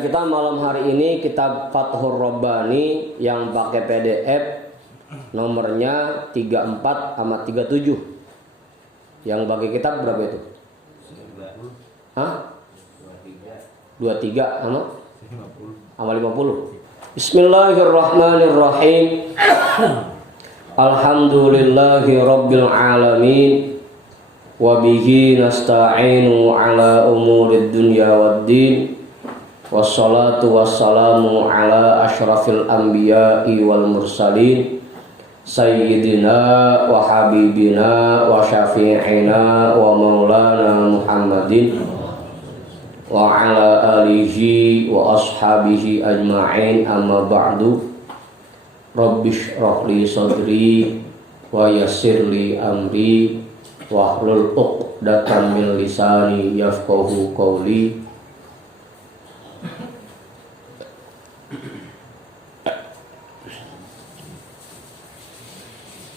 Kita malam hari ini kitab Fathur Rabbani yang pakai PDF nomornya 34 sama 37. Yang pakai kitab berapa itu? Hah? 23 sama 50. Bismillahirrahmanirrahim. Alhamdulillahi rabbil alamin. Wa bihi nasta'inu ala umurid dunya waddin. Wassalatu wassalamu ala ashrafil anbiya'i wal mursalin Sayyidina wa habibina wa syafi'ina wa maulana Muhammadin wa ala alihi wa ashabihi ajma'in, amma ba'du. Rabbish rahli sadri wa yassirli amri wahlul uqdatan min lisani yafqahu qawli.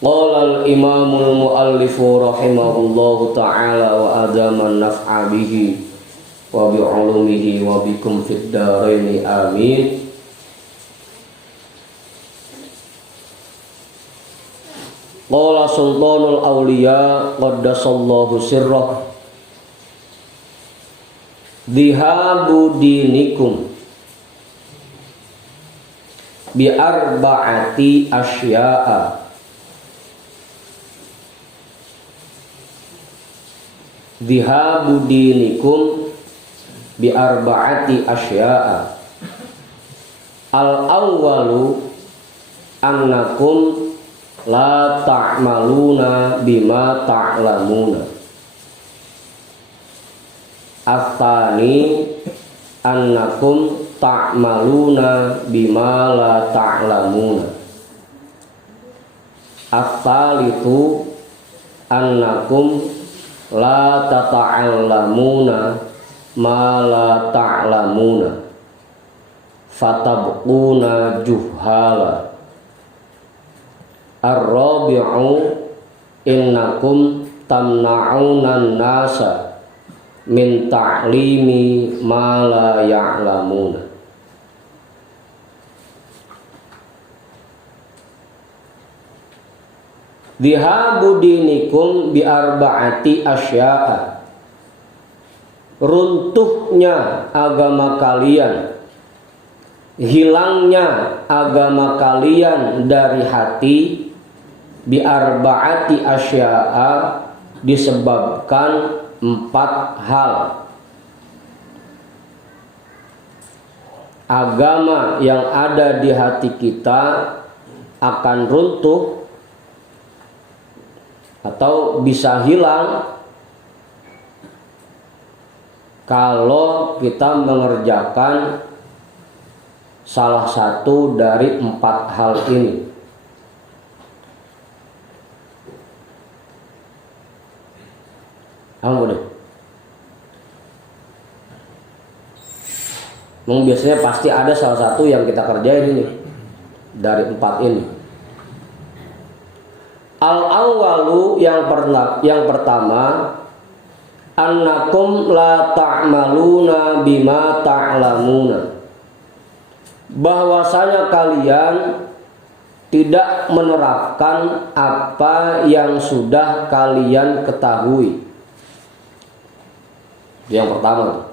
Qala al-imamul muallifu rahimahullahu ta'ala wa adaman naf'a bihi wa bi'ulumihi wa bikum fid dharaini amin. Qala sultanul awliya qaddasallahu sirrah dhihabu dinikum bi arba'ati asya'a. Dhihabu dinikum bi arba'ati asya'a. Al-awwalu annakum la ta'maluna bima ta'lamuna. Atsani annakum ta'maluna bima la ta'lamuna. Ats-tsalitsu annakum la tata'allamuna ma la ta'lamuna fatabquna juhala. Ar-rabi'u innakum tamna'una an-nasa min ta'limi ma la ya'lamuna. Dhihabu dinikum bi arba'ati asya'a. Runtuhnya agama kalian, hilangnya agama kalian dari hati, bi arba'ati asya'a, disebabkan 4 hal. Agama yang ada di hati kita akan runtuh atau bisa hilang kalau kita mengerjakan salah satu dari 4 hal ini. Boleh. Biasanya pasti ada salah satu yang kita kerjain ini dari 4 ini. Al-awwalu yang pertama, annakum la ta'maluna bima ta'lamuna. Bahwasanya kalian tidak menerapkan apa yang sudah kalian ketahui. Yang pertama.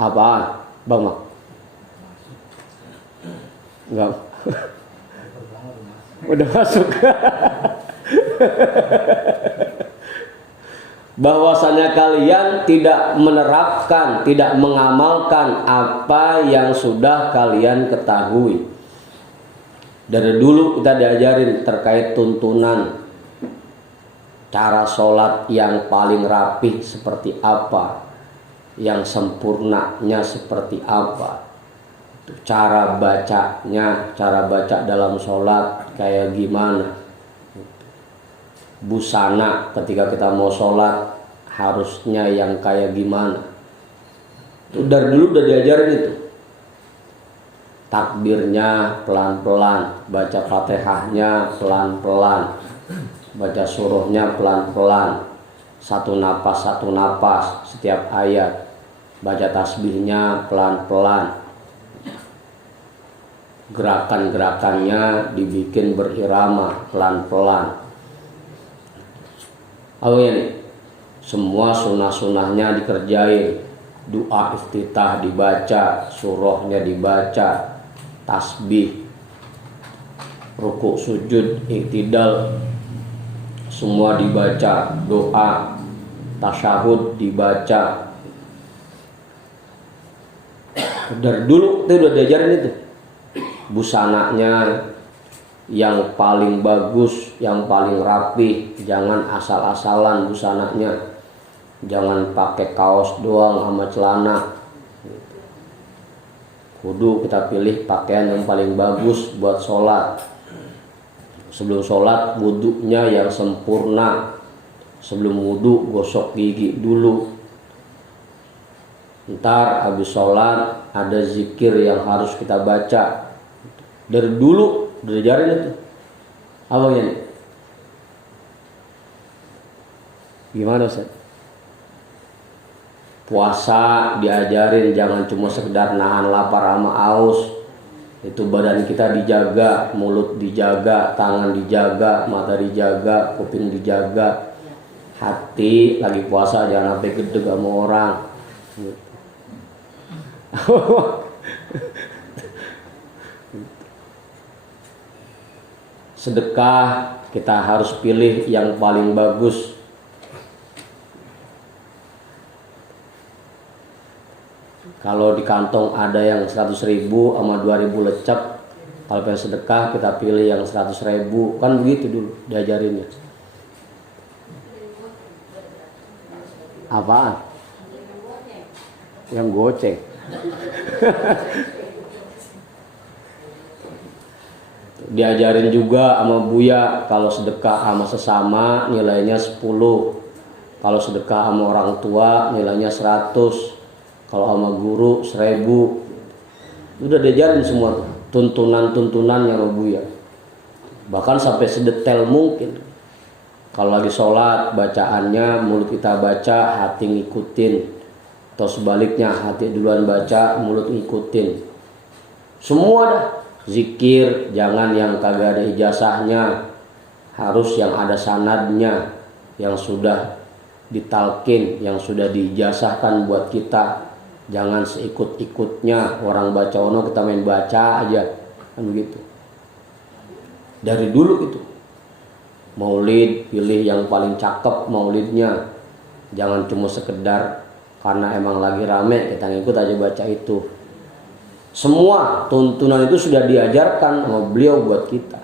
Apaan? Bang Mak? Enggak. Udah masuk. Bahwasanya kalian tidak menerapkan, tidak mengamalkan apa yang sudah kalian ketahui. Dari dulu kita diajarin terkait tuntunan cara sholat yang paling rapih seperti apa, yang sempurnanya seperti apa, cara bacanya, cara baca dalam sholat kayak gimana, busana ketika kita mau sholat harusnya yang kayak gimana. Itu dari dulu udah diajarin itu. Takbirnya pelan-pelan, baca Fatihahnya pelan-pelan, baca surahnya pelan-pelan, satu napas setiap ayat. Baca tasbihnya pelan-pelan. Gerakan-gerakannya dibikin berirama pelan-pelan. Nih, semua sunnah-sunnahnya dikerjain. Doa iftitah dibaca, surahnya dibaca, tasbih, rukuk sujud iktidal semua dibaca, doa tasyahud dibaca. Dari dulu itu udah diajarin itu. Busananya yang paling bagus, yang paling rapi, jangan asal-asalan busananya. Jangan pakai kaos doang sama celana. Kudu kita pilih pakaian yang paling bagus buat sholat. Sebelum sholat wudhunya yang sempurna. Sebelum wudhu gosok gigi dulu. Ntar habis sholat ada zikir yang harus kita baca. Dari dulu udah diajarin itu. Apa ini? Gimana Ustaz? Puasa diajarin jangan cuma sekedar nahan lapar sama aus. Itu badan kita dijaga, mulut dijaga, tangan dijaga, mata dijaga, kuping dijaga. Hati lagi puasa jangan sampai gedeg sama orang. Sedekah kita harus pilih yang paling bagus. Kalau di kantong ada yang 100.000 sama 2.000 lecek, kalau pengen sedekah kita pilih yang 100.000. Kan begitu dulu diajarinnya. Apaan? Yang goceng. Diajarin juga sama Buya, kalau sedekah sama sesama nilainya 10. Kalau sedekah sama orang tua nilainya 100. Kalau sama guru 1.000. Udah diajarin semua tuh, tuntunan-tuntunannya sama Buya. Bahkan sampai sedetail mungkin. Kalau lagi sholat bacaannya mulut kita baca, hati ngikutin. Atau sebaliknya, hati duluan baca, mulut ngikutin. Semua dah. Zikir jangan yang kagak ada ijazahnya, harus yang ada sanadnya, yang sudah ditalkin, yang sudah diijazahkan buat kita. Jangan seikut-ikutnya orang baca ono kita main baca aja, kan begitu. Dari dulu itu. Maulid pilih yang paling cakep maulidnya. Jangan cuma sekedar karena emang lagi rame kita ngikut aja baca itu. Semua tuntunan itu sudah diajarkan sama beliau buat kita.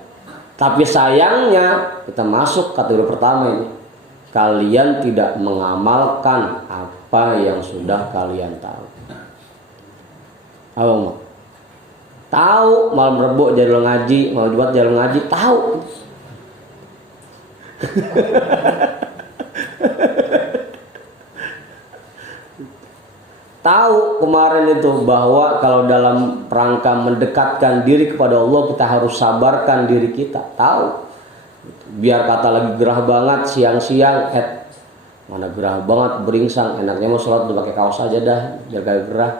Tapi sayangnya kita masuk kategori pertama ini. Kalian tidak mengamalkan apa yang sudah kalian tahu. Apa mau? Tahu malam Rebo jadwal ngaji, malam Jumat jadwal ngaji, tahu. Tahu kemarin itu bahwa kalau dalam rangka mendekatkan diri kepada Allah kita harus sabarkan diri kita. Tahu. Biar kata lagi gerah banget siang-siang, mana gerah banget beringsang, enaknya mau sholat udah pakai kaos aja dah, jaga gerah.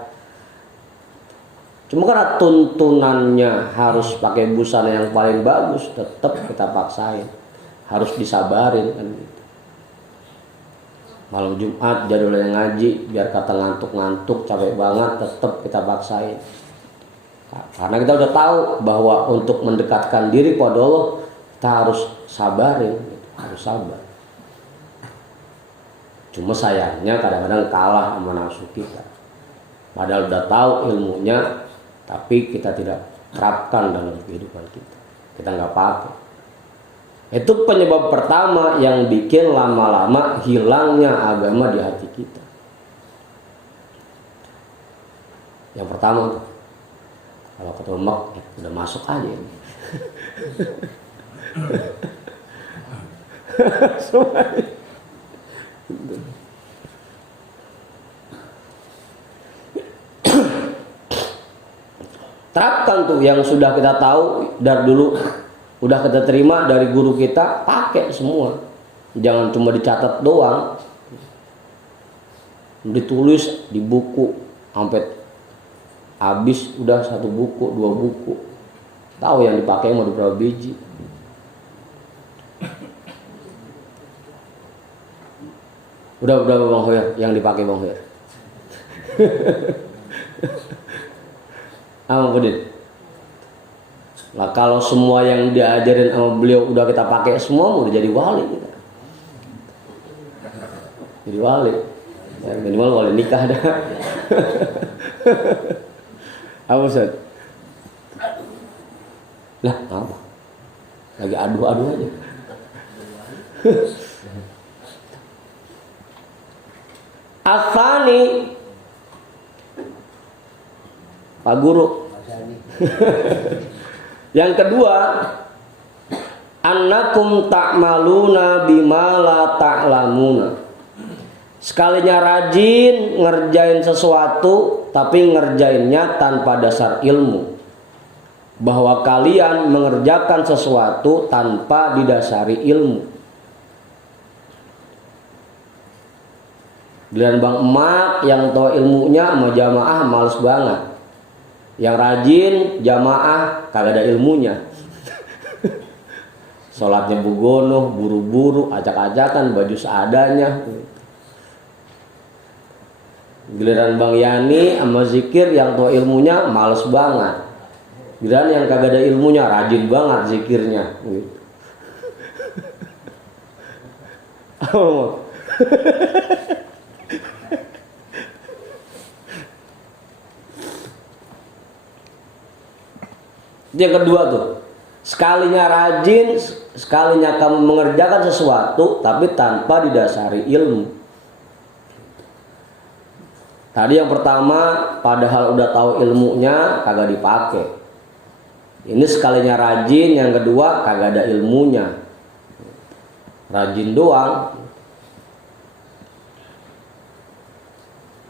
Cuma karena tuntunannya harus pakai busana yang paling bagus, tetap kita paksain. Harus disabarin kan gitu. Malam Jumat jadwalnya ngaji, biar kata ngantuk-ngantuk, capek banget, tetap kita paksain. Karena kita udah tahu bahwa untuk mendekatkan diri kepada Allah, kita harus sabarin, harus sabar. Cuma sayangnya kadang-kadang kalah sama nafsu kita. Padahal udah tahu ilmunya, tapi kita tidak terapkan dalam kehidupan kita. Kita nggak pakai. Itu penyebab pertama yang bikin lama-lama hilangnya agama di hati kita. Yang pertama tuh, kalau ketemu mak, udah masuk aja. Terapkan tuh yang sudah kita tahu dari dulu. Udah kita terima dari guru kita, pakai semua. Jangan cuma dicatat doang. ditulis di buku sampai habis, udah 1 buku 2 buku, tahu yang dipakai mau berapa biji. Udah Bang Hoyer yang dipakai Bang Hoyer. Ampun. Lah kalau semua yang diajarin sama beliau udah kita pakai semua, udah jadi wali kita. Jadi wali. Ya, minimal wali nikah dah. Apa Ustaz? Lah, apa? Lagi adu-adu aja. Asani Pak Guru. Yang kedua, annakum ta'maluna bima la ta'lamuna. Sekalinya rajin ngerjain sesuatu tapi ngerjainnya tanpa dasar ilmu. Bahwa kalian mengerjakan sesuatu tanpa didasari ilmu. Giliran Bang Emak yang tahu ilmunya sama jamaah males banget. Yang rajin jamaah kagak ada ilmunya. Sholatnya bugono, buru-buru, acak-acakan, baju seadanya. Giliran Bang Yani sama zikir yang tahu ilmunya males banget. Giliran yang kagak ada ilmunya rajin banget zikirnya. Oh. Yang kedua tuh, sekalinya rajin, sekalinya kamu mengerjakan sesuatu tapi tanpa didasari ilmu. Tadi yang pertama, padahal udah tahu ilmunya kagak dipakai. Ini sekalinya rajin, yang kedua kagak ada ilmunya. Rajin doang.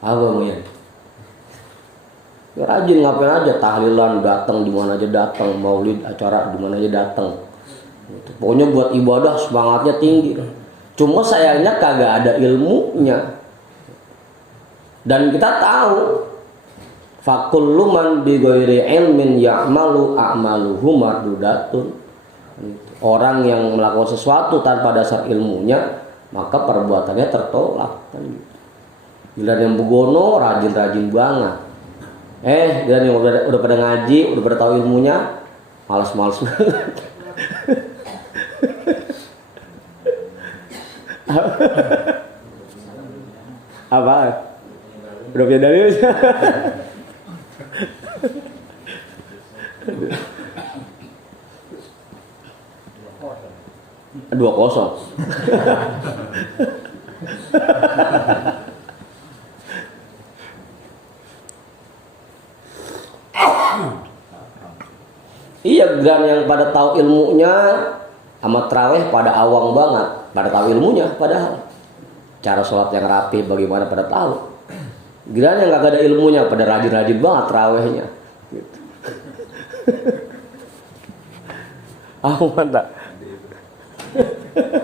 Apa ya? Ya rajin ngapain aja, tahlilan datang di mana aja datang, maulid acara di mana aja datang. Gitu. Pokoknya buat ibadah semangatnya tinggi. Cuma sayangnya kagak ada ilmunya. Dan kita tahu fakullu man bi ghairi ilmin ya'malu a'maluhu mardudatun. Orang yang melakukan sesuatu tanpa dasar ilmunya, maka perbuatannya tertolak kan gitu. Bila yang begono rajin-rajin banget. Dan yang udah pada ngaji, udah pada tahu ilmunya, malas-malas banget. Apa? Udah punya dalil? 2-0. Iya, dan yang pada tahu ilmunya sama tarawih pada awang banget, pada tahu ilmunya padahal. Cara sholat yang rapi bagaimana pada tahu. Giliran yang gak ada ilmunya pada rajin-rajin banget tarawihnya. Gitu. Mantap.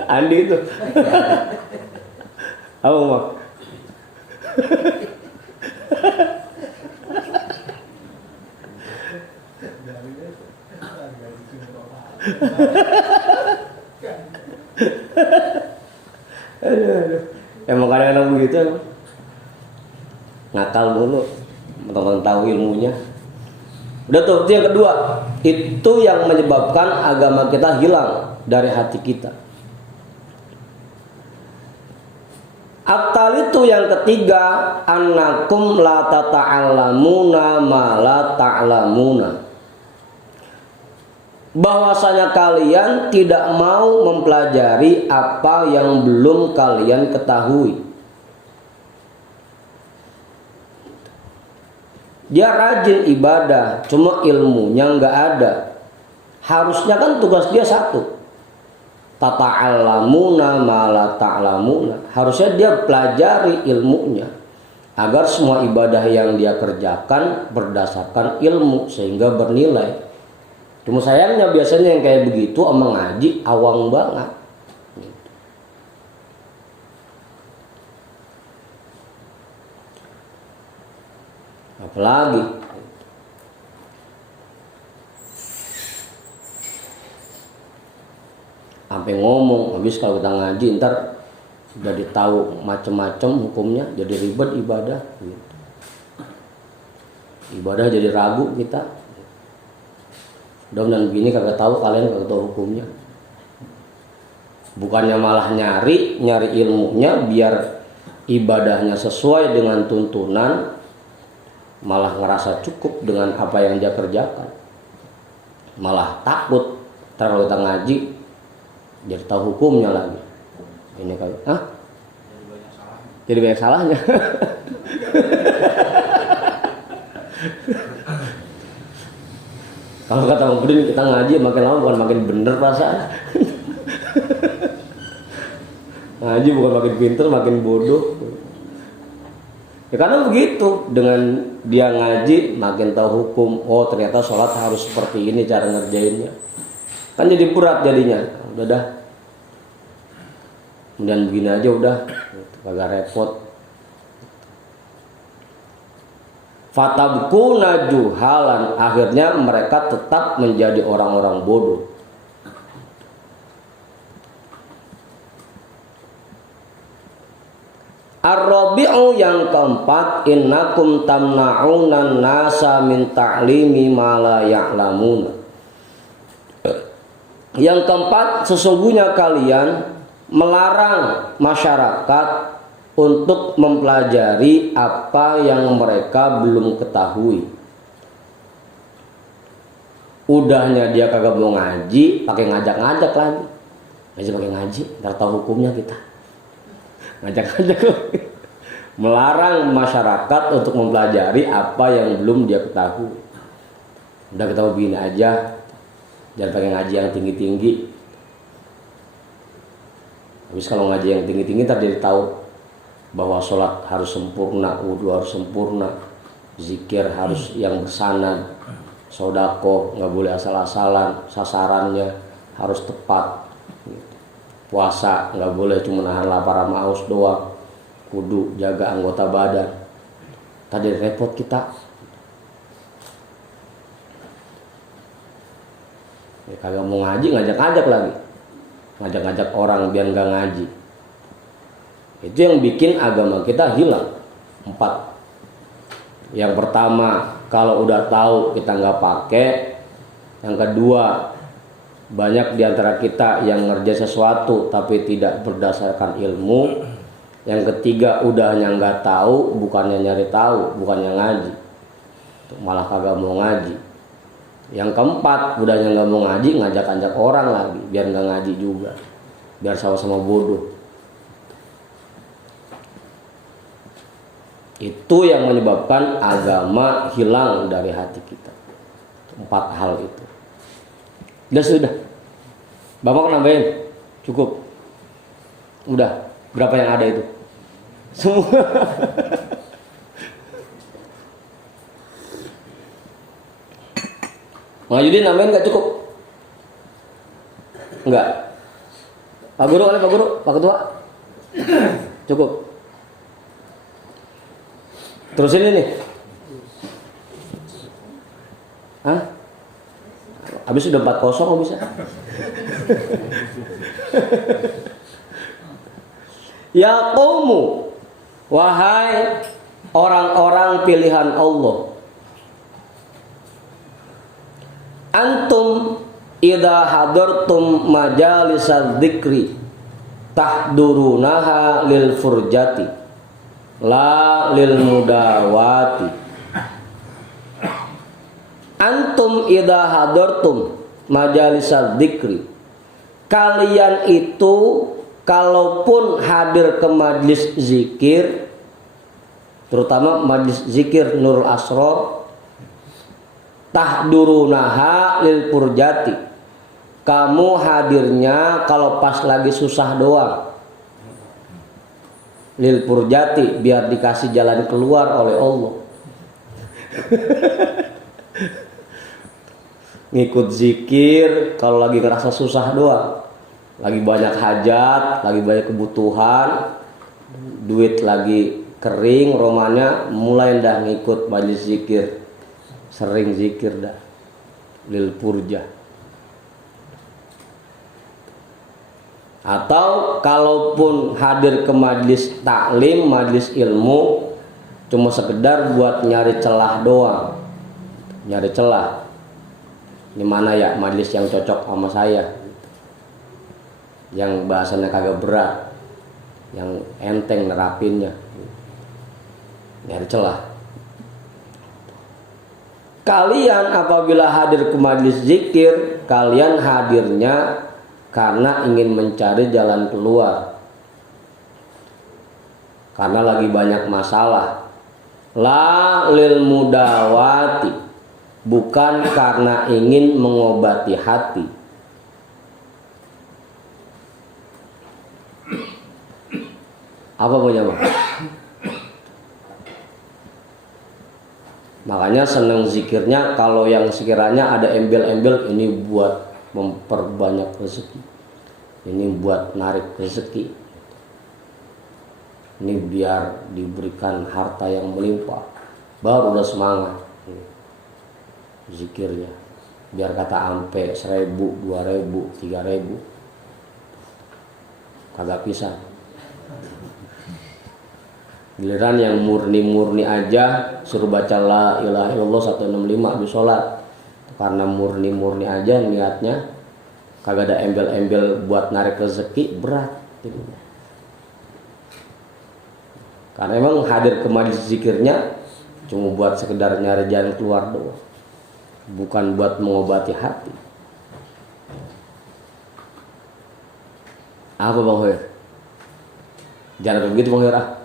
Andi itu. Mak. Aduh. Emang kadang-kadang begitu emang. Ngakal dulu, teman-teman tahu ilmunya. Udah tuh, itu yang kedua. Itu yang menyebabkan agama kita hilang dari hati kita. Atal itu yang ketiga, annakum la tata'allamuna ma la ta'lamuna. Bahwasanya kalian tidak mau mempelajari apa yang belum kalian ketahui. Dia rajin ibadah, cuma ilmunya nggak ada. Harusnya kan tugas dia satu, tata'allamuna ma la ta'lamuna. Harusnya dia pelajari ilmunya agar semua ibadah yang dia kerjakan berdasarkan ilmu sehingga bernilai. Cuma sayangnya biasanya yang kayak begitu sama ngaji awang banget. apalagi sampai ngomong, habis kalau kita ngaji ntar jadi tahu macam-macam hukumnya, jadi ribet ibadah gitu. Ibadah jadi ragu kita. Mudah-mudahan begini kagak tahu, kalian kagak tahu hukumnya. Bukannya malah nyari ilmunya biar ibadahnya sesuai dengan tuntunan, malah ngerasa cukup dengan apa yang dia kerjakan. Malah takut kalau kita ngaji jadi tahu hukumnya lagi. Ini kali, jadi banyak salahnya. Kalau kata Bang Budin, kita ngaji makin lama bukan makin bener perasaan. Ngaji bukan makin pinter, makin bodoh. Ya karena begitu, dengan dia ngaji makin tahu hukum. Oh ternyata sholat harus seperti ini cara ngerjainnya. Kan jadi berat jadinya. Udah dah. Kemudian begini aja udah, kagak repot. Fatabkuna juhalan, akhirnya mereka tetap menjadi orang-orang bodoh. Ar-rabi'u yang keempat, innakum tamna'unan nasa min ta'limi ma la ya'lamuna. Yang keempat, sesungguhnya kalian melarang masyarakat untuk mempelajari apa yang mereka belum ketahui. Udahnya dia kagak mau ngaji, pakai ngajak-ngajak lagi. Ngaji pakai ngaji, ntar tahu hukumnya kita. Ngajak-ngajak lagi. Melarang masyarakat untuk mempelajari apa yang belum dia ketahui. Udah ketahui begini aja, jangan pakai ngaji yang tinggi-tinggi. Habis kalau ngaji yang tinggi-tinggi ntar dia tahu bahwa sholat harus sempurna, wudhu harus sempurna, zikir harus yang bersanad, sodako nggak boleh asal-asalan, sasarannya harus tepat, puasa nggak boleh cuma nahan lapar sama haus doang, kudu jaga anggota badan. Tadi repot kita. Ya, kagak mau ngaji, ngajak-ngajak lagi, ngajak-ngajak orang biar nggak ngaji. Itu yang bikin agama kita hilang. 4. Yang pertama, kalau udah tahu kita nggak pakai. Yang kedua, banyak diantara kita yang ngerjain sesuatu tapi tidak berdasarkan ilmu. Yang ketiga, udahnya nggak tahu, bukannya nyari tahu, bukannya ngaji, malah kagak mau ngaji. Yang keempat, udahnya nggak mau ngaji, ngajak-ngajak orang lagi biar nggak ngaji juga, biar sama-sama bodoh. Itu yang menyebabkan agama hilang dari hati kita. 4 hal itu. Sudah. Bapak nambahin? Cukup. Udah. Berapa yang ada itu? Semua. Yudin nambahin gak cukup? Enggak. Pak Guru kali, Pak Guru, Pak Ketua. Cukup. Terusin ini. Hah? Habis sudah 4-0 kok bisa? Ya qaumu, wahai orang-orang pilihan Allah. Antum idza hadartum majalisal dzikri tahdurunaha lil furjati la lil mudawati. Antum idza hadartum majalisal dzikri, kalian itu kalaupun hadir ke majlis zikir, terutama majlis zikir Nurul Asrar, tahdurunaha lil furjati, kamu hadirnya kalau pas lagi susah doang, lil furjati, biar dikasih jalan keluar oleh Allah. Ngikut zikir kalau lagi ngerasa susah doang, lagi banyak hajat, lagi banyak kebutuhan, duit lagi kering romannya, mulai dah ngikut majelis zikir, sering zikir dah lil purja. Atau kalaupun hadir ke majelis taklim, majelis ilmu, cuma sekedar buat nyari celah doang, nyari celah. Di mana ya majelis yang cocok sama saya, yang bahasanya kagak berat, yang enteng nerapinnya, nyari celah. Kalian apabila hadir ke majelis zikir, kalian hadirnya karena ingin mencari jalan keluar, karena lagi banyak masalah. La lil mudawati, bukan karena ingin mengobati hati. Apa punya Bang? Makanya senang zikirnya kalau yang sekiranya ada embel-embel, ini buat memperbanyak rezeki, ini buat narik rezeki, ini biar diberikan harta yang melimpah, baru udah semangat zikirnya. Biar kata ampe 1000, 2000, 3000 kagak pisah. Giliran yang murni-murni aja suruh baca la ilaha illallah 165 habis sholat, karena murni-murni aja niatnya, kagak ada embel-embel buat narik rezeki, berat. Karena emang hadir ke majelis zikirnya cuma buat sekedar nyari jalan keluar doang, bukan buat mengobati hati. Apa Bang Hoyer? Jangan begitu Bang Hoyer.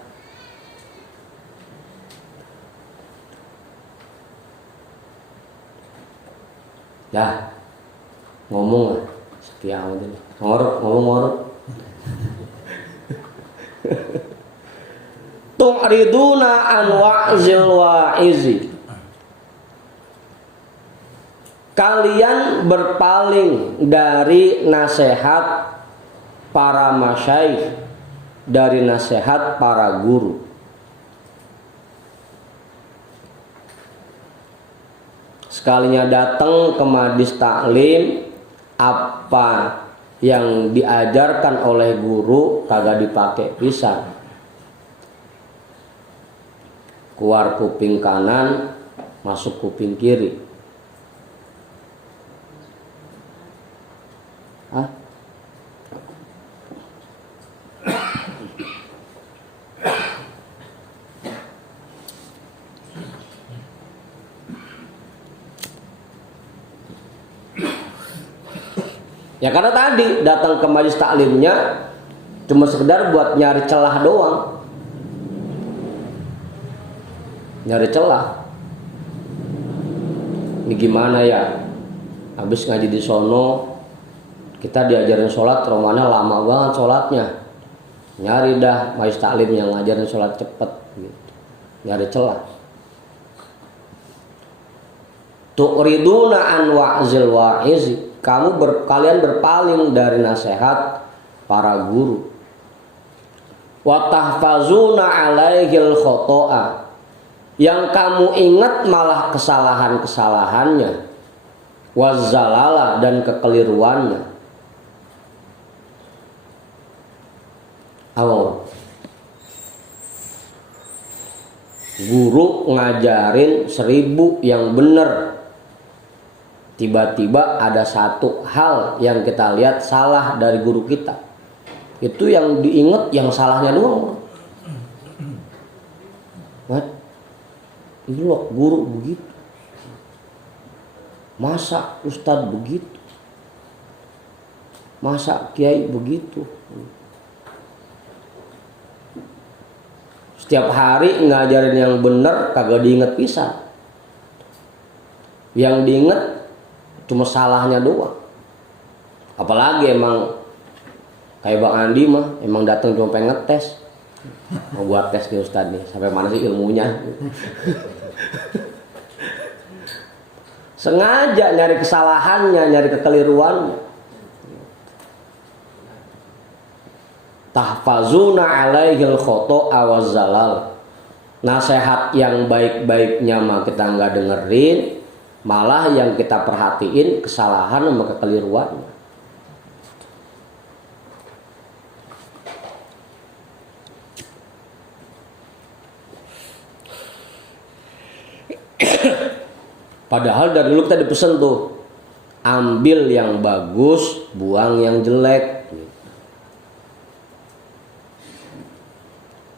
Dah ngomong lah, setia amat ini. Ngorok. Tu'riduna an wa'zil wa'izi, kalian berpaling dari nasihat para masyayikh, dari nasihat para guru. Sekalinya datang ke majelis taklim, apa yang diajarkan oleh guru kagak dipakai pisan. Keluar kuping kanan, masuk kuping kiri. Hah? Ya karena tadi datang ke majelis taklimnya cuma sekedar buat nyari celah doang. Nyari celah. Ini gimana ya? Habis ngaji di sono, kita diajarin sholat, romannya lama banget sholatnya. Nyari dah majelis taklim yang ngajarin sholat cepet gitu. Nyari celah. Tu'riduna an wa'zil wa'izi, kalian berpaling dari nasihat para guru. Wa tahfazuna alaihil khoto'a, yang kamu ingat malah kesalahan-kesalahannya. Wazzalala, dan kekeliruannya. Awal guru ngajarin 1000 yang bener, tiba-tiba ada satu hal yang kita lihat salah dari guru kita, itu yang diingat yang salahnya doang. What? Ini loh guru begitu, masa ustadz begitu, masa kiai begitu. Setiap hari ngajarin yang bener kagak diinget pisan, yang diinget cuma salahnya doang. Apalagi emang kayak Bang Andi mah emang datang cuma pengen ngetes, mau buat tes nih Ustadz nih, sampai mana sih ilmunya. Sengaja nyari kesalahannya, nyari kekeliruannya. Tahfazuna alaihil khoto'a wazzalal, Nasihat yang baik-baiknya mah kita nggak dengerin, malah yang kita perhatiin kesalahan sama kekeliruan. Padahal dari dulu kita dipesan tuh, ambil yang bagus, buang yang jelek.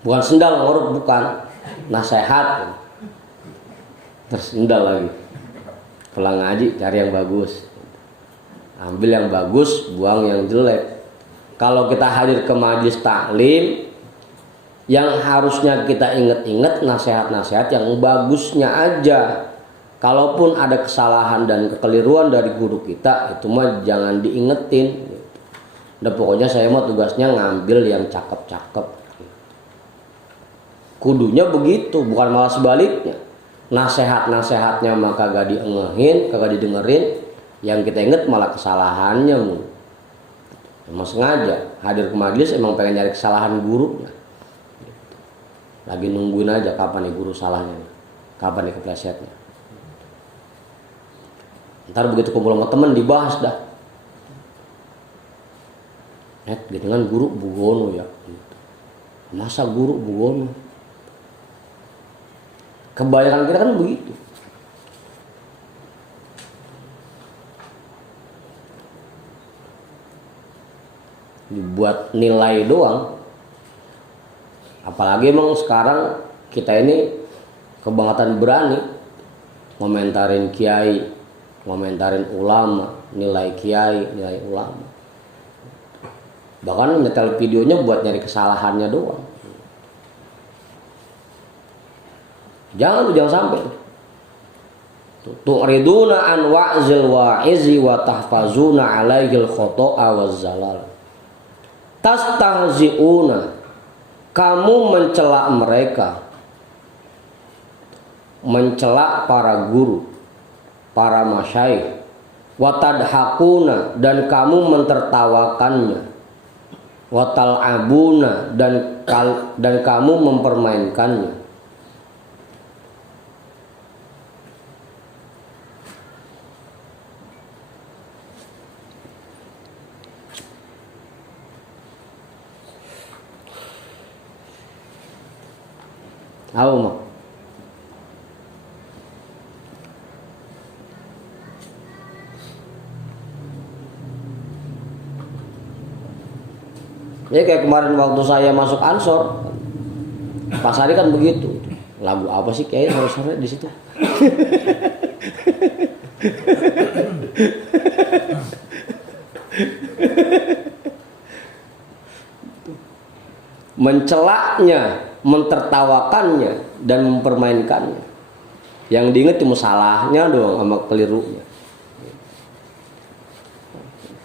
Bukan sendal ngorok, bukan. Nasihat. Tersendal lagi. Kalau ngaji cari yang bagus. Ambil yang bagus, buang yang jelek. Kalau kita hadir ke majelis taklim, yang harusnya kita ingat-ingat nasihat-nasihat yang bagusnya aja. Kalaupun ada kesalahan dan kekeliruan dari guru kita, itu mah jangan diingetin. Udah pokoknya saya mah tugasnya ngambil yang cakep-cakep. Kudunya begitu, bukan malah sebaliknya. Nasihat-nasihatnya mah kagak diengehin, kagak didengerin. Yang kita inget malah kesalahannya. Emang sengaja hadir ke majelis emang pengen nyari kesalahan gurunya. Lagi nungguin aja kapan nih guru salahnya, kapan nih keplesetnya. Ntar begitu kumpul sama temen dibahas dah. Gitu kan guru bugono ya. Masa guru bugono? Kebanyakan kita kan begitu. Dibuat nilai doang. Apalagi emang sekarang kita ini kebangetan berani komentarin kiai, komentarin ulama, nilai kiai, nilai ulama. Bahkan nyetel videonya buat nyari kesalahannya doang. Jangan sampai. Tu'riduna an wa'zil wa'izi wa tahfazuna alaihil khoto'a wa zalal. Tastahzi'una, kamu mencela mereka, mencela para guru, para masyayikh. Wa tadhakuna, dan kamu mentertawakannya. Wa tal'abuna, dan kamu mempermainkannya. Apa mau? Ya kayak kemarin waktu saya masuk Ansor, Pak Sari kan begitu. Lagu apa sih kayaknya sore-sore di situ? Mencelaknya, mentertawakannya, dan mempermainkannya. Yang diingat cuma salahnya doang sama kelirunya.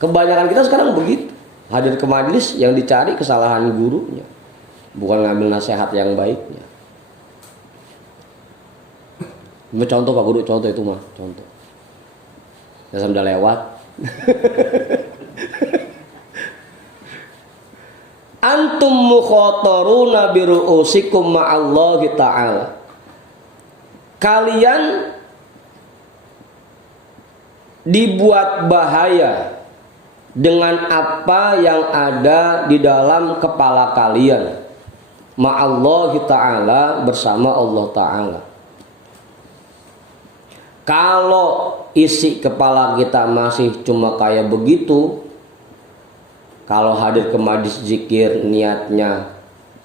Kebanyakan kita sekarang begitu. Hadir ke majelis yang dicari kesalahan gurunya, bukan ngambil nasihat yang baiknya. Ini contoh Pak Guru, contoh itu mah, contoh. Ya sudah lewat. Antum mukhataruna bi ru'usikum ma'allahi ta'ala. Kalian dibuat bahaya dengan apa yang ada di dalam kepala kalian, ma'allahi ta'ala, bersama Allah Ta'ala. Kalau isi kepala kita masih cuma kayak begitu, kalau hadir ke majlis zikir niatnya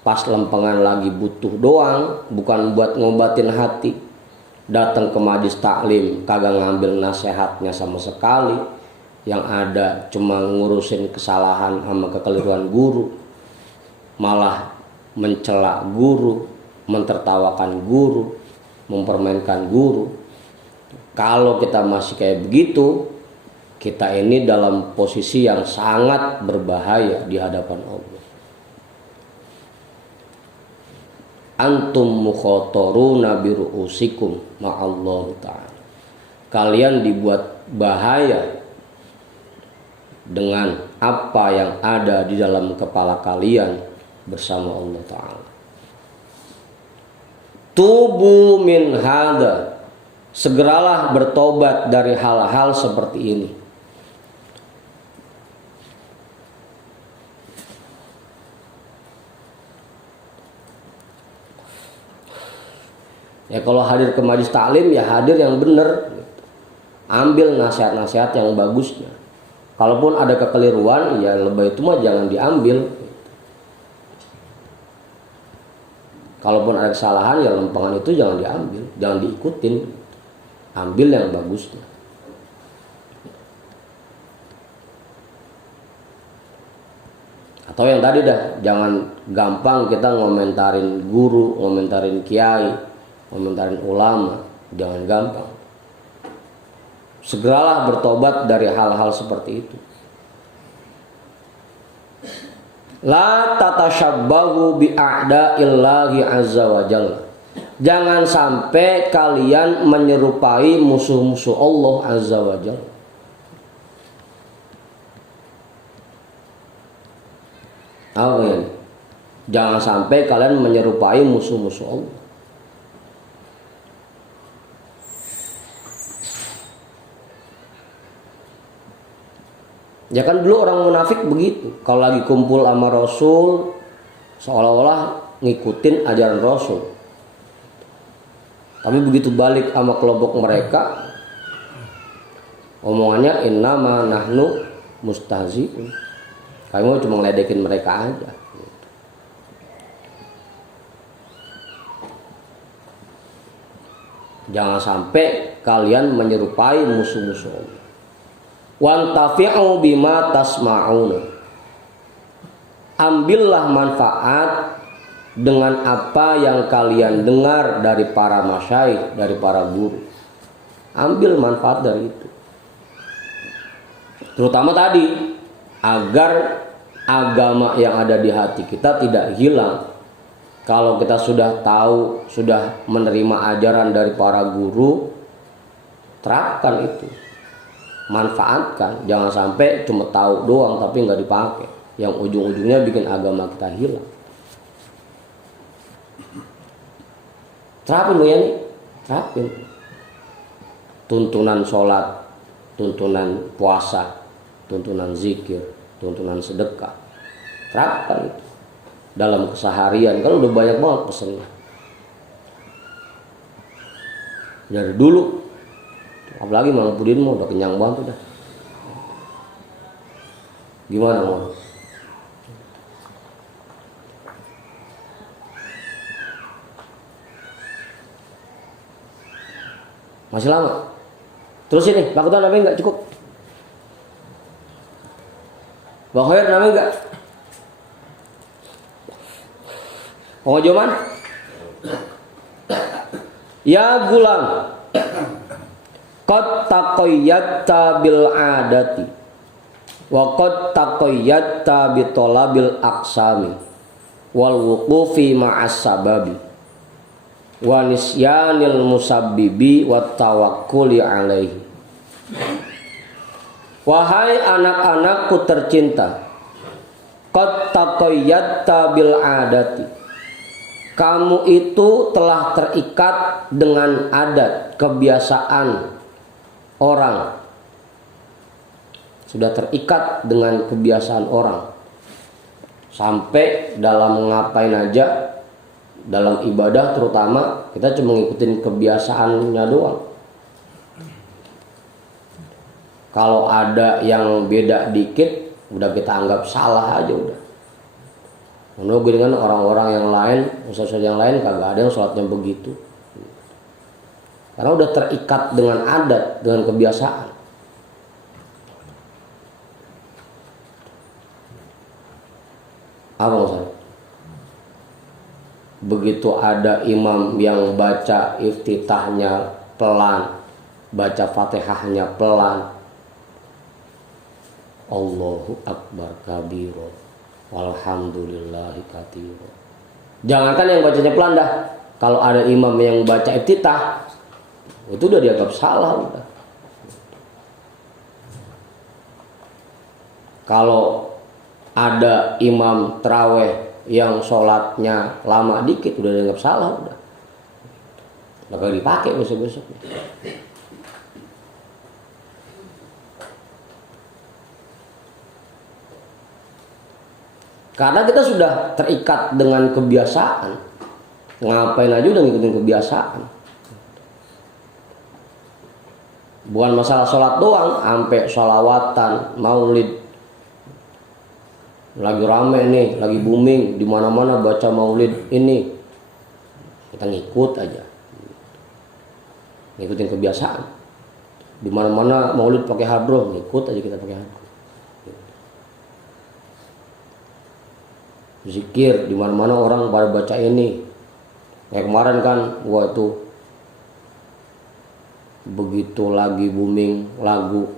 pas lempengan lagi butuh doang, bukan buat ngobatin hati. Datang ke majlis taklim kagak ngambil nasihatnya sama sekali, yang ada cuma ngurusin kesalahan sama kekeliruan guru, malah mencela guru, mentertawakan guru, mempermainkan guru. Kalau kita masih kayak begitu, kita ini dalam posisi yang sangat berbahaya di hadapan Allah. Antum mukhataruna bi ru'usikum ma'allahu ta'ala. Kalian dibuat bahaya dengan apa yang ada di dalam kepala kalian bersama Allah Ta'ala. Tubu min hada, segeralah bertobat dari hal-hal seperti ini. Ya kalau hadir ke majelis taklim ya hadir yang benar, ambil nasihat-nasihat yang bagusnya. Kalaupun ada kekeliruan ya lebih itu mah jangan diambil. Kalaupun ada kesalahan ya lempengan itu jangan diambil, jangan diikutin, ambil yang bagusnya. Atau yang tadi dah, jangan gampang kita ngomentarin guru, ngomentarin kiai, ngomentarin ulama, jangan gampang. Segeralah bertobat dari hal-hal seperti itu. La tatashabbahu bi a'da'illahi azza wa jalla. Jangan sampai kalian menyerupai musuh-musuh Allah azza wa jalla. Amin. Jangan sampai kalian menyerupai musuh-musuh Allah. Ya kan dulu orang munafik begitu. Kalau lagi kumpul sama Rasul, seolah-olah ngikutin ajaran Rasul. Tapi begitu balik sama kelompok mereka, omongannya innama nahnu mustahzi'un. Kami mau cuma ngeledekin mereka aja. Jangan sampai kalian menyerupai musuh-musuh Allah. Wantafi'u bima tasma'una. Ambillah manfaat dengan apa yang kalian dengar dari para masyayikh, dari para guru. Ambil manfaat dari itu. Terutama tadi, agar agama yang ada di hati kita tidak hilang. Kalau kita sudah tahu, sudah menerima ajaran dari para guru, terapkan itu. Manfaatkan, jangan sampai cuma tahu doang tapi nggak dipakai, yang ujung-ujungnya bikin agama kita hilang. Terapin lo ya nih, terapin. Tuntunan sholat, tuntunan puasa, tuntunan zikir, tuntunan sedekah, terapkan itu dalam keseharian. Kan udah banyak banget pesennya dari dulu. Apalagi Mang Pudin mau udah kenyang banget udah. Gimana mau? Masih lama. Terus ini, Pak Ketua namanya enggak cukup. Bang Hoyer namanya enggak? Oh Joman? Ya gulam. Qad taqayyatta bil adati wa qad taqayyatta bi talabil aqsami wal wuqufi ma'as sababi wa nisyanil musabbibi wat tawakkuli alaihi. Wahai anak-anakku tercinta, qad taqayyatta bil adati, kamu itu telah terikat dengan adat, kebiasaan orang. Sudah terikat dengan kebiasaan orang. Sampai dalam ngapain aja, dalam ibadah terutama, kita cuma ngikutin kebiasaannya doang. Kalau ada yang beda dikit, udah kita anggap salah aja udah. Menurut gue dengan orang-orang yang lain, ustaz yang lain kagak ada yang sholatnya begitu. Karena udah terikat dengan adat, dengan kebiasaan. Apa maksudnya? Begitu ada imam yang baca iftitahnya pelan, baca fatihahnya pelan, Allahu Akbar kabiro, walhamdulillahi katsiro. Jangankan yang bacanya pelan dah, kalau ada imam yang baca iftitah, itu udah dianggap salah udah. Kalau ada imam taraweh yang sholatnya lama dikit udah dianggap salah udah. bakal dipakai besok-besok. Karena kita sudah terikat dengan kebiasaan. Ngapain aja udah ngikutin kebiasaan. Bukan masalah sholat doang, sampai sholawatan, maulid. Lagi rame nih, lagi booming, di mana-mana baca maulid ini. Kita ngikut aja. Ngikutin kebiasaan. Di mana-mana maulid pakai hadroh, ngikut aja kita pakai hadroh. Zikir di mana-mana orang pada baca ini. Kayak kemarin kan waktu begitu lagi booming lagu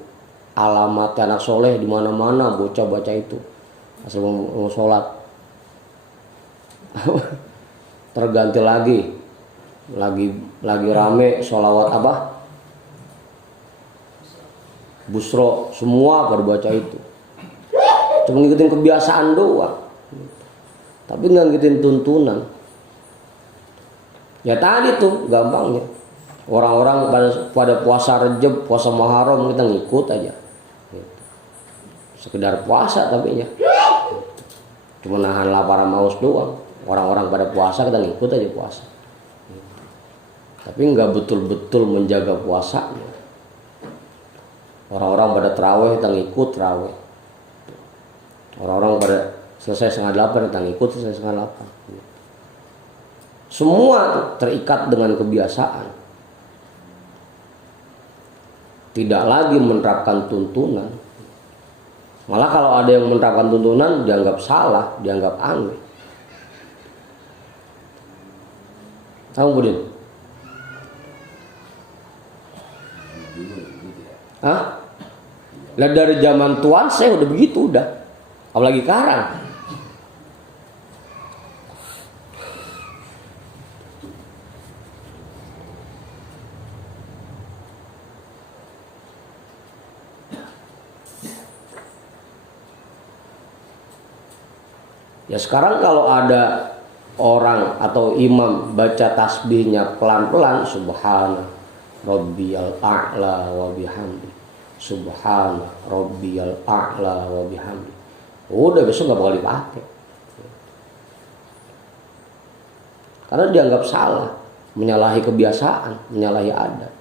Alamat Anak Soleh, di mana-mana bocah baca itu. Asal mau sholat. Terganti lagi rame sholawat apa? Busro, semua pada baca itu. Cuma ngikutin kebiasaan doang. Tapi nggak ngikutin tuntunan. Ya tadi tuh gampangnya. Orang-orang pada puasa Rejab, puasa Muharram, kita ngikut aja. Sekedar puasa tapi ya. Cuma nahan lapar sama haus doang. Orang-orang pada puasa, kita ngikut aja puasa. Tapi nggak betul-betul menjaga puasanya. Orang-orang pada terawih, kita ngikut terawih. Orang-orang pada selesai 7:30, kita ngikut selesai 7:30. Semua terikat dengan kebiasaan. Tidak lagi menerapkan tuntunan. Malah kalau ada yang menerapkan tuntunan dianggap salah, dianggap aneh. Tahu Budin? Hah? Lihat dari zaman tuan saya udah begitu udah. Apalagi sekarang. Ya sekarang kalau ada orang atau imam baca tasbihnya pelan-pelan, subhana rabbiyal a'la wa bihamdi, subhana rabbiyal a'la wa bihamdi, udah besok gak bakal dipakai. Karena dianggap salah, menyalahi kebiasaan, menyalahi adat.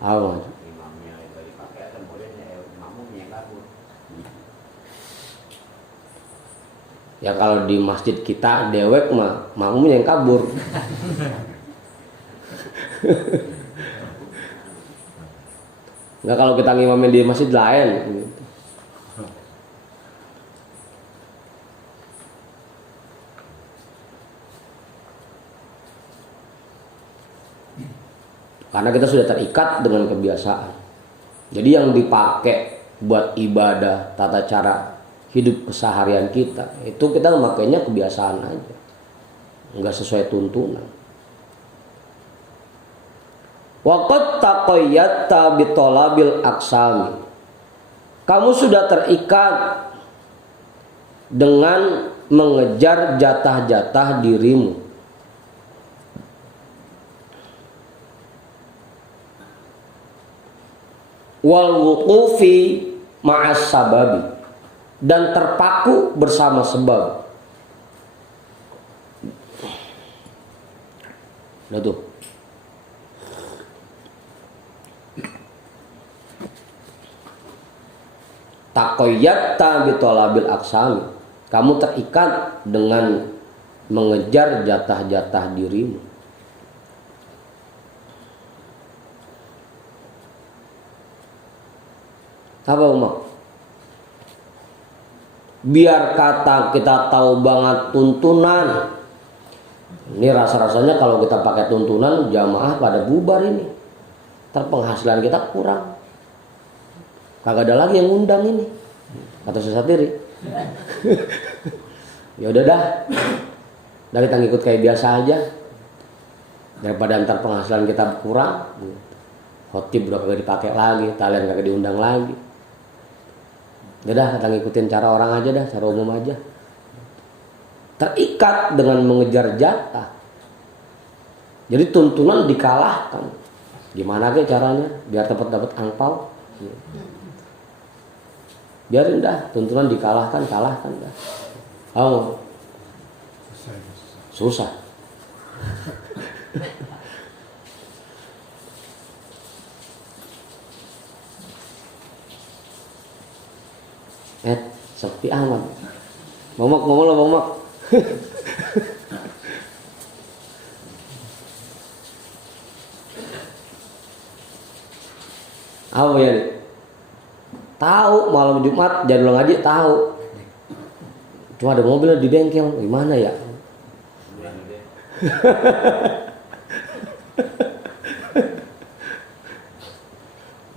Apa? Ya kalau di masjid kita dewek mah makmumnya yang kabur. Enggak, kalau kita ngimamin di masjid lain gitu. Karena kita sudah terikat dengan kebiasaan. Jadi yang dipakai buat ibadah, tata cara hidup keseharian kita, itu kita memakainya kebiasaan aja, nggak sesuai tuntunan. Waqad taqayyatta bitolabil aksami, kamu sudah terikat dengan mengejar jatah-jatah dirimu. Wal wuqufi ma'as sababi, dan terpaku bersama sebab. Nah tuh. Taqayyatta bitolabil aksami, kamu terikat dengan mengejar jatah-jatah dirimu. Apa Umar? Biar kata kita tahu banget tuntunan. Ini rasa-rasanya kalau kita pakai tuntunan jamaah pada bubar ini. Penghasilan kita kurang. Kagak ada lagi yang ngundang ini. Kata saya sendiri. Ya udah dah. Dan kita ngikut kayak biasa aja. Daripada ntar penghasilan kita kurang. Khotib udah kagak dipakai lagi, talian kagak diundang lagi. Udah kita ngikutin cara orang aja dah, cara umum aja. Terikat dengan mengejar jatah. Jadi tuntunan dikalahkan. Gimana ke caranya biar dapat angpau? Biarin dah, tuntunan dikalahkan dah. Oh, susah. Sepi amat. Ngomong lah ngomong. Apa ya? Tahu malam Jumat jadwal ngaji tahu. Cuma ada mobil di bengkel, gimana ya?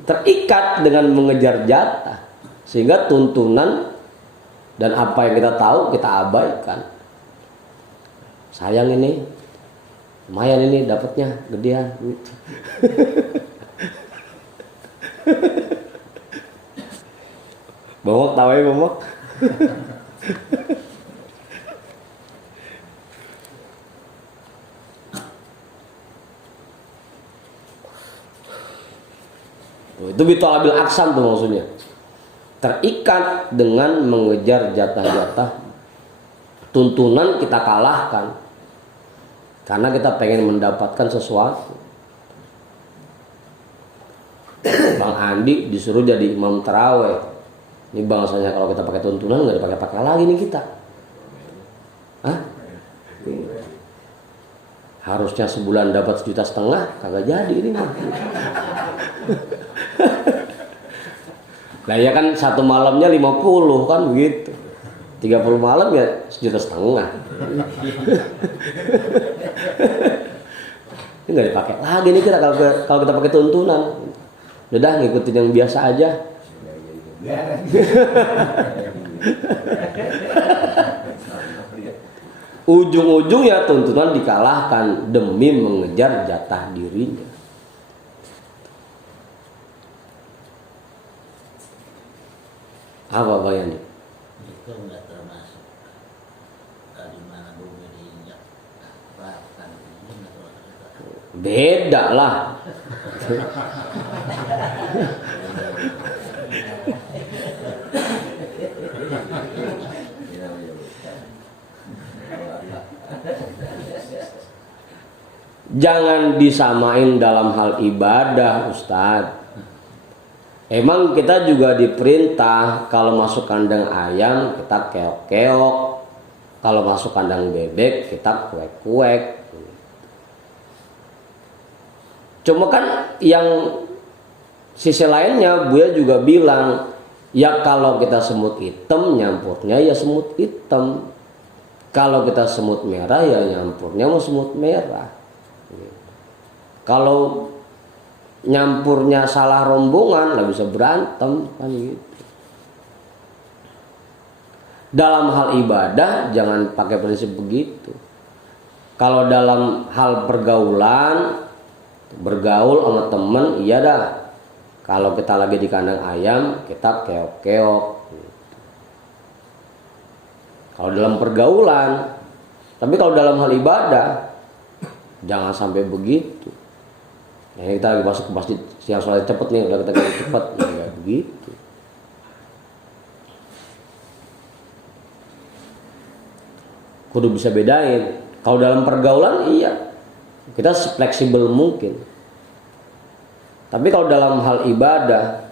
Terikat dengan mengejar jatah, sehingga tuntunan dan apa yang kita tahu kita abaikan. Sayang ini, lumayan ini dapatnya gedean. Bongok tawai bongok. Itu bitolabil aksam tuh maksudnya. Terikat dengan mengejar jatah-jatah. Tuntunan kita kalahkan karena kita pengen mendapatkan sesuatu. Bang Andi disuruh jadi imam taraweh. Ini bangsanya kalau kita pakai tuntunan nggak dipakai-pakai lagi nih kita. Hah? Harusnya sebulan dapat 1,5 juta, kagak jadi ini mah. Lah ya kan satu malamnya 50 kan begitu. 30 malam ya 1,5 juta. Ini nggak dipakai lagi nih kita kalau kita pakai tuntunan. Udah ngikutin yang biasa aja. Ujung-ujungnya tuntunan dikalahkan demi mengejar jatah dirinya. Apa bayangnya? Itu enggak termasuk di mana bumi diinjak bahkan beda lah. Jangan disamain dalam hal ibadah, Ustadz. Emang kita juga diperintah kalau masuk kandang ayam kita keok-keok, kalau masuk kandang bebek kita kuek-kuek. Cuma kan yang sisi lainnya Buya juga bilang, ya kalau kita semut hitam nyampurnya ya semut hitam. Kalau kita semut merah ya nyampurnya mau semut merah. Kalau nyampurnya salah rombongan lah bisa berantem kan gitu. Dalam hal ibadah jangan pakai prinsip begitu. Kalau dalam hal pergaulan, bergaul sama temen, iya dah. Kalau kita lagi di kandang ayam kita keok-keok. Kalau dalam pergaulan, tapi kalau dalam hal ibadah jangan sampai begitu. Nah, kita lagi masuk ke masjid siang sholat cepet nih, udah kita ganti cepet, nggak begitu. Kudu bisa bedain. Kalau dalam pergaulan iya, kita fleksibel mungkin. Tapi kalau dalam hal ibadah,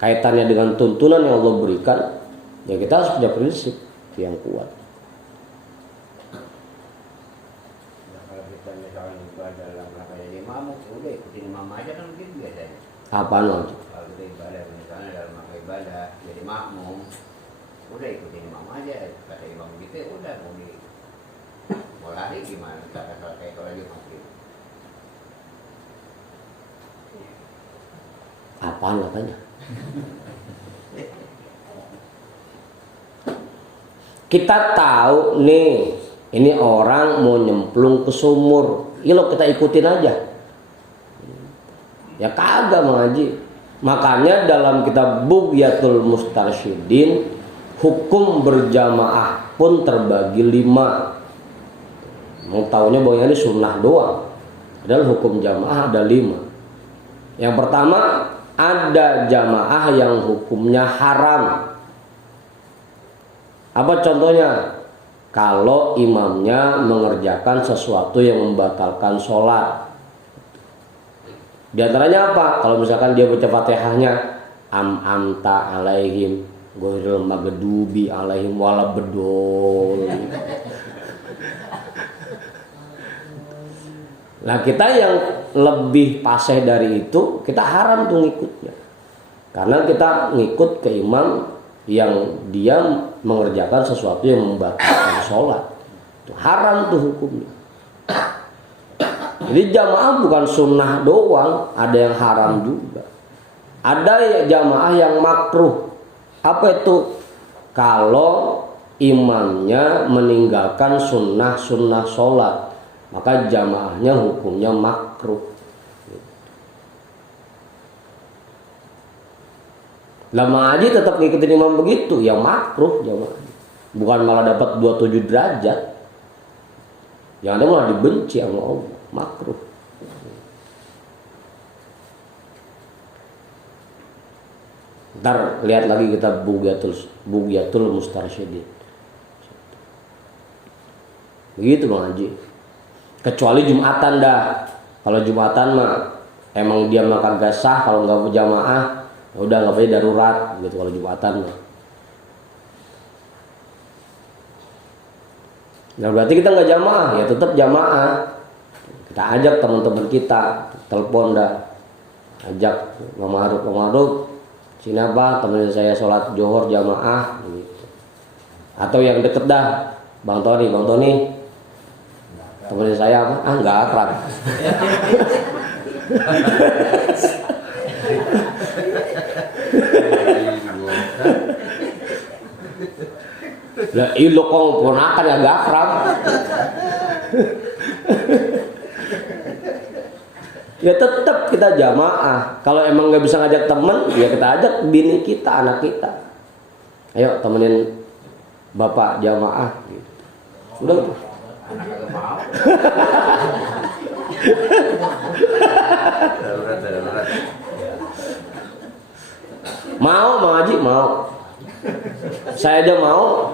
kaitannya dengan tuntunan yang Allah berikan, ya kita harus punya prinsip yang kuat. Apa loh? Kalau kita ibadah, misalnya dalam rangka ibadah jadi makmum, udah ikutin imam aja. Kata imam gitu, udah mau lari gimana? Kata kayak kalau lagi maghrib. Apaan katanya? Kita tahu nih, ini orang mau nyemplung ke sumur, lo kita ikutin aja. Ya kagak mengaji. Makanya dalam kitab Bughyatul Mustarsyidin, hukum berjamaah pun terbagi 5. Mau tahunya bahwa ini sunnah doang. Padahal hukum jamaah ada 5. Yang pertama, ada jamaah yang hukumnya haram. Apa contohnya? Kalau imamnya mengerjakan sesuatu yang membatalkan sholat. Di antaranya apa? Kalau misalkan dia baca Fatihahnya amta alaihim ghairil maghdubi alaihim waladdallin. Nah, kita yang lebih fasih dari itu, kita haram tuh ngikutnya. Karena kita ngikut ke imam yang dia mengerjakan sesuatu yang membatalkan sholat. Itu haram tuh hukumnya. Jadi jamaah bukan sunnah doang, ada yang haram juga. Ada jamaah yang makruh. Apa itu? Kalau imamnya meninggalkan sunnah-sunnah sholat, maka jamaahnya hukumnya makruh. Lama aja tetap ngikutin imam begitu, ya makruh jamaah. Bukan malah dapat 27 derajat. Yang ada malah dibenci sama Allah, makruh. Ntar lihat lagi kita Bughyatul Mustarsyidin. Begitu Bang Haji. Kecuali Jumatan dah. Kalau Jumatan mah emang dia mah kagak sah kalau nggak berjamaah, udah nggak boleh darurat gitu kalau Jumatan mah. Nah berarti kita nggak jamaah, ya tetap jamaah. Kita ajak teman-teman kita, telepon dah, ajak Bang Maruf, sini apa temenin saya sholat Johor jamaah gitu. Atau yang deket dah, Bang Tony, temenin saya apa? Ah nggak akrab. Lah ilo kong ponakan ya gak akrab. Ya tetap kita jamaah. Kalau emang nggak bisa ngajak temen, ya kita ajak bini kita, anak kita. Ayo temenin bapak jamaah. Gitu. Udah gitu. Mau Bang Haji mau. Saya aja mau.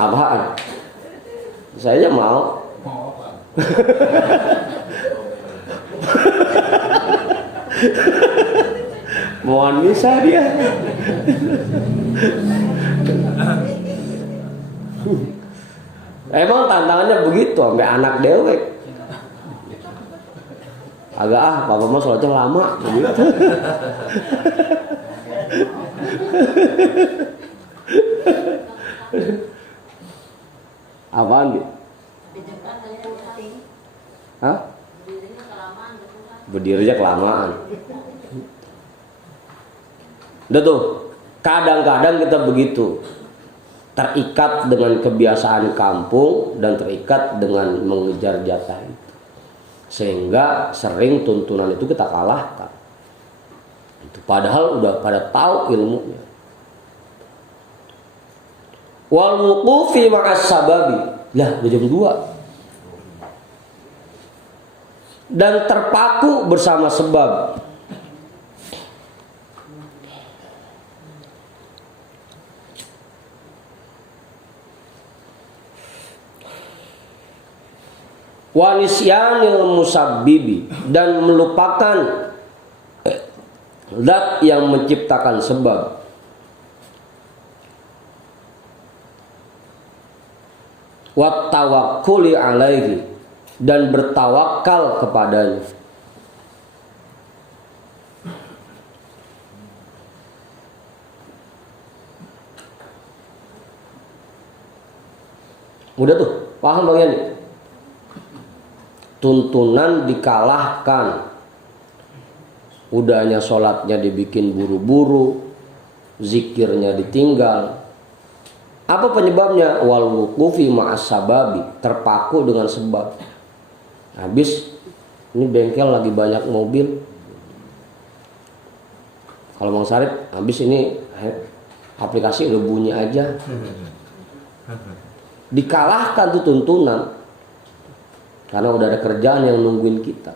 Apaan? Saya aja mau. Mohon bisa dia. Emang tantangannya begitu sampai anak dewek. Agak papa mah sholatnya lama begitu. Apaan gitu? Hah? Berdirinya kelamaan. Udah tuh, kadang-kadang kita begitu. Terikat dengan kebiasaan kampung dan terikat dengan mengejar jatah itu. Sehingga sering tuntunan itu kita kalahkan. Itu padahal udah pada tahu ilmunya. Wal wuqufi ma'as sababi. Lah, udah jam 2. Dan terpaku bersama sebab. Wa nisyanil musabbibi, dan melupakan zat yang menciptakan sebab. Wa tawakkuli alaihi, dan bertawakal kepadanya. Udah tuh, paham bagian ini? Tuntunan dikalahkan, udahnya sholatnya dibikin buru-buru, zikirnya ditinggal. Apa penyebabnya? Wal wuqufi ma'as sababi, terpaku dengan sebab. Habis ini bengkel lagi banyak mobil. Kalau Bang Sarip, habis ini aplikasi udah bunyi aja. Dikalahkan tuh tuntunan. Karena udah ada kerjaan yang nungguin kita.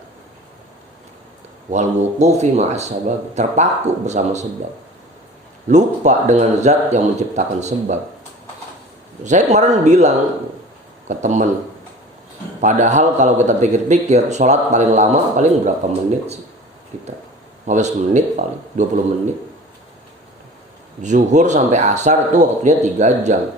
Wal wuqufi ma'as sabab, terpaku bersama sebab. Lupa dengan zat yang menciptakan sebab. Saya kemarin bilang ke teman, padahal kalau kita pikir-pikir, sholat paling lama paling berapa menit sih kita? 15 menit paling, 20 menit. Zuhur sampai asar itu waktunya 3 jam.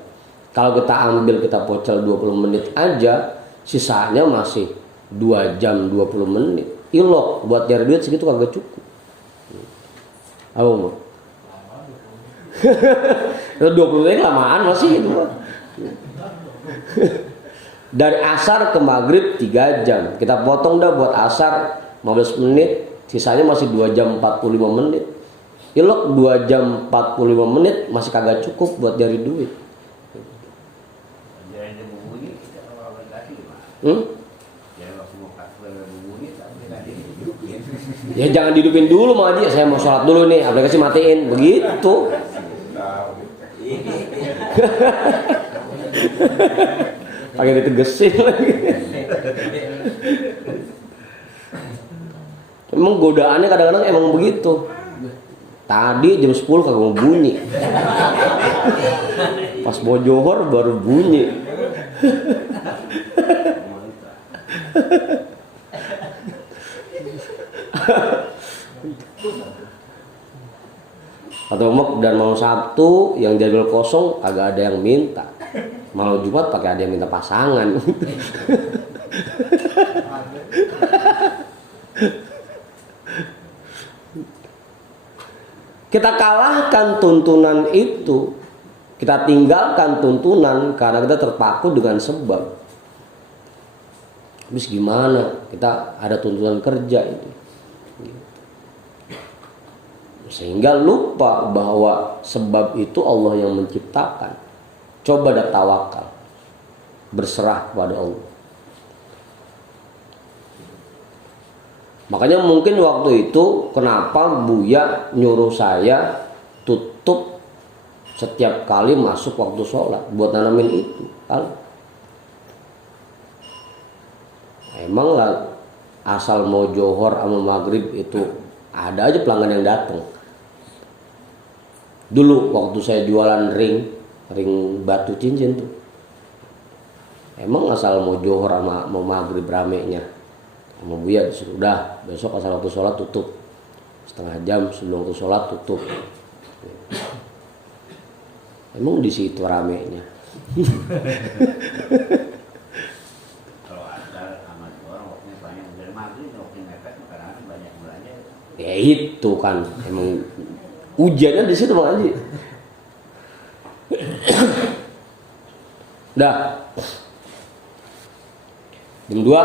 Kalau kita ambil, kita pocel 20 menit aja, sisanya masih 2 jam 20 menit. Ilok buat cari duit segitu kagak cukup. Apa mau? 20 menit lamaan masih itu. Dari asar ke maghrib 3 jam. Kita potong dah buat asar 15 menit, sisanya masih 2 jam 45 menit. Ilok 2 jam 45 menit masih kagak cukup buat cari duit. Ya jangan dihidupin dulu Mang Haji, saya mau sholat dulu nih, aplikasi matiin, begitu. Pakai ditegesin lagi. Emang godaannya kadang-kadang emang begitu. Tadi jam 10 kagak mau bunyi. Pas mau johor baru bunyi. Atau dan mau Sabtu yang jadwal kosong agak ada yang minta. Malam Jumat pakai ada yang minta pasangan. Kita kalahkan tuntunan itu, kita tinggalkan tuntunan karena kita terpaku dengan sebab. Habis gimana? Kita ada tuntunan kerja itu. Sehingga lupa bahwa sebab itu Allah yang menciptakan. Coba dah tawakal, berserah kepada Allah. Makanya mungkin waktu itu kenapa Buya nyuruh saya tutup setiap kali masuk waktu sholat buat nanamin itu kan. Emang lah asal mau johor sama maghrib itu ada aja pelanggan yang datang. Dulu waktu saya jualan ring batu cincin tuh, emang asal mau johor sama mau maghrib ramenya. Sama Buya disuruh, udah besok asal waktu sholat tutup, setengah jam sebelum waktu sholat tutup. Emang di situ ramenya. Kalau asal sama orang waktunya banyak dari maghrib, waktu mepet makanan banyak belanja. Ya itu kan emang ujiannya di situ Bang Haji. Dah. Yang kedua,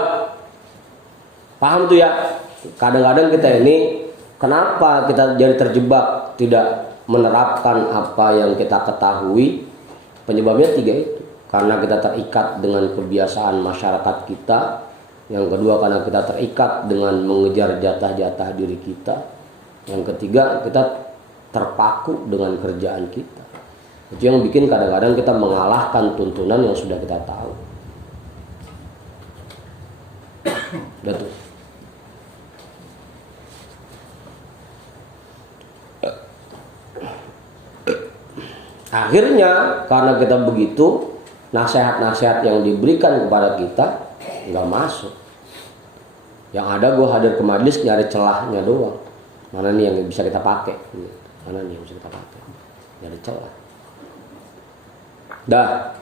paham tuh ya. Kadang-kadang kita ini kenapa kita jadi terjebak tidak menerapkan apa yang kita ketahui? Penyebabnya 3 itu. Karena kita terikat dengan kebiasaan masyarakat kita. Yang kedua karena kita terikat dengan mengejar jatah-jatah diri kita. Yang ketiga kita terpaku dengan kerjaan kita. Itu yang bikin kadang-kadang kita mengalahkan tuntunan yang sudah kita tahu. Udah tuh. Akhirnya karena kita begitu, nasihat-nasihat yang diberikan kepada kita nggak masuk. Yang ada gue hadir ke majelis nyari celahnya doang. Mana nih yang bisa kita pakai? Mana nih yang bisa kita pakai? Nyari celah. Dah.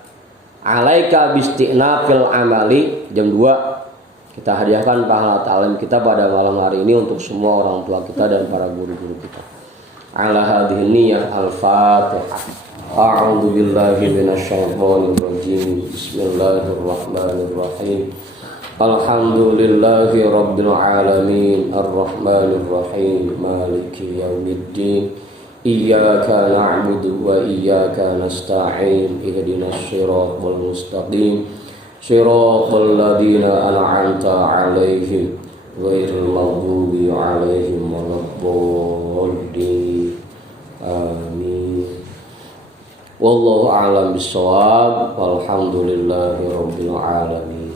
Alaika bisti'nafil amali. Jam 2 kita hadiahkan pahala ta'lim kita pada malam hari ini untuk semua orang tua kita dan para guru-guru kita. Ala hadhihi niyyah al-Fatihah. A'udzu billahi minasyaitonir rajim. Bismillahirrahmanirrahim. Alhamdulillahi rabbil alamin arrahmanir rahim maliki yaumiddin iyyaka na'budu wa iyyaka nasta'in ihdinas siratal mustaqim siratal ladzina an'amta 'alaihim ghairil maghdubi 'alaihim waladdallin amin. Wallahu a'lam bishawab. Walhamdulillahi rabbil alamin.